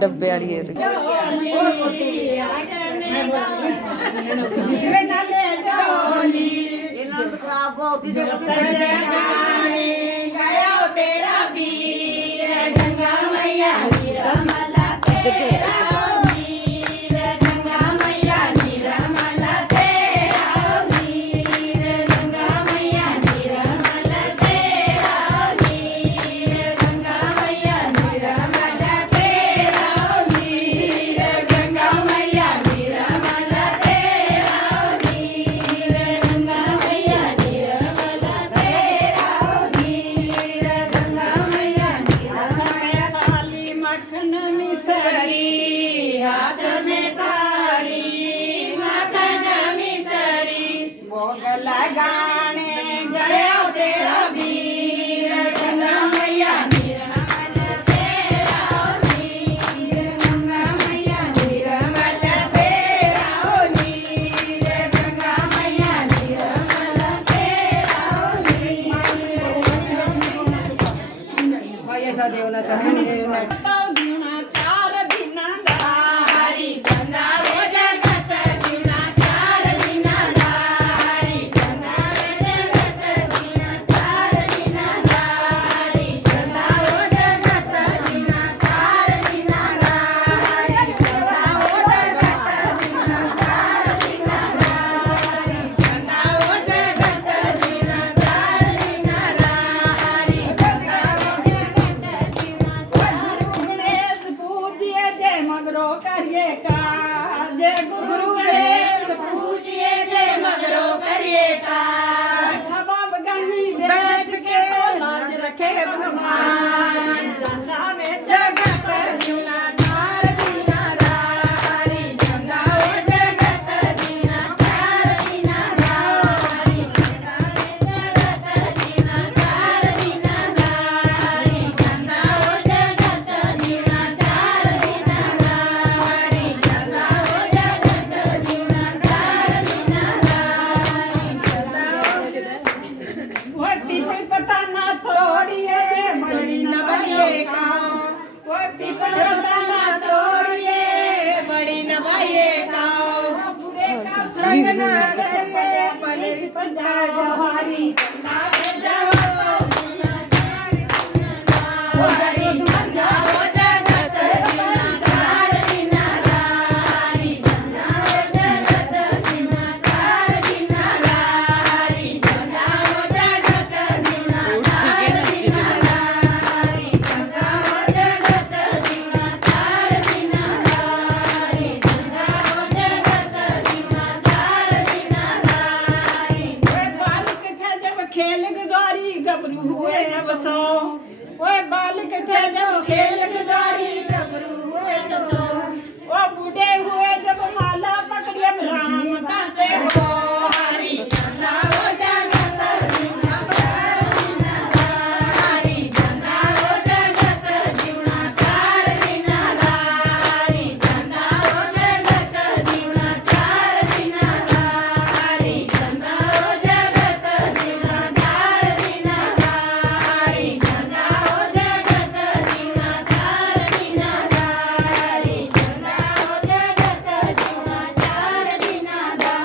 ਡੱਬੇ ਵਾਲੀ ਹੈ ਖਰਾਬ ਹੋ ਗਈ ਗਾਇਆ ਤੇਰਾ ਵੀਰ ਗੰਗਾ ਮਈਆ ਨਿਰਮਲਾ ਤੇਰਾ ਵੀਰ ਗੰਗਾ ਮਈਆ ਨਿਰਮਲਾ ਤੇਰਾ ਵੀਰ ਗੰਗਾ ਮਈਆ ਨਿਰਮਲਾ ਤੇਰਾ ਵੀਰ ਗੰਗਾ ਮਈਆ ਨਿਰਮਲਾ ਤੇਰਾ ਵੀਰ ਗੰਗਾ ਮਈਆ ਨਿਰਮਲਾ ਤੇਰਾ ਵੀਰ ਗੰਗਾ ਮਈਆ ਨਿਰਮਲਾ ਤੇਰਾ ਵੀਰ ਗੰਗਾ ਮਈਆ ਨਿਰਮਲਾ ਕਾਲੀ ਮੱਖਣ ਮਿਸਰੀ हाथ में थाली मखन मिसरी भोग लगाने गया तेरा वीर गंगा मैया निर्मल तेरा वीर गंगा मैया निर्मल तेरा वीर गंगा मैया निर्मल तेरा वीर भाई ऐसा देवना चाहिए गुरु गणेश पूजिए जे मगरो करिए का सब गंगी बैठ के लाज रखे भगवान चंदा में जगत जीना चार दीना रारी चंदा में जगत जीना चार दीना रारी चंदा में जगत जीना चार दीना रारी चंदा में जगत जीना चार दीना रारी चंदा पता ना तोड़िए बड़ी न बनिए का कोई पीपल पता ना तोड़िए बड़ी न बनिए का संग ना करिए पलरी पंजा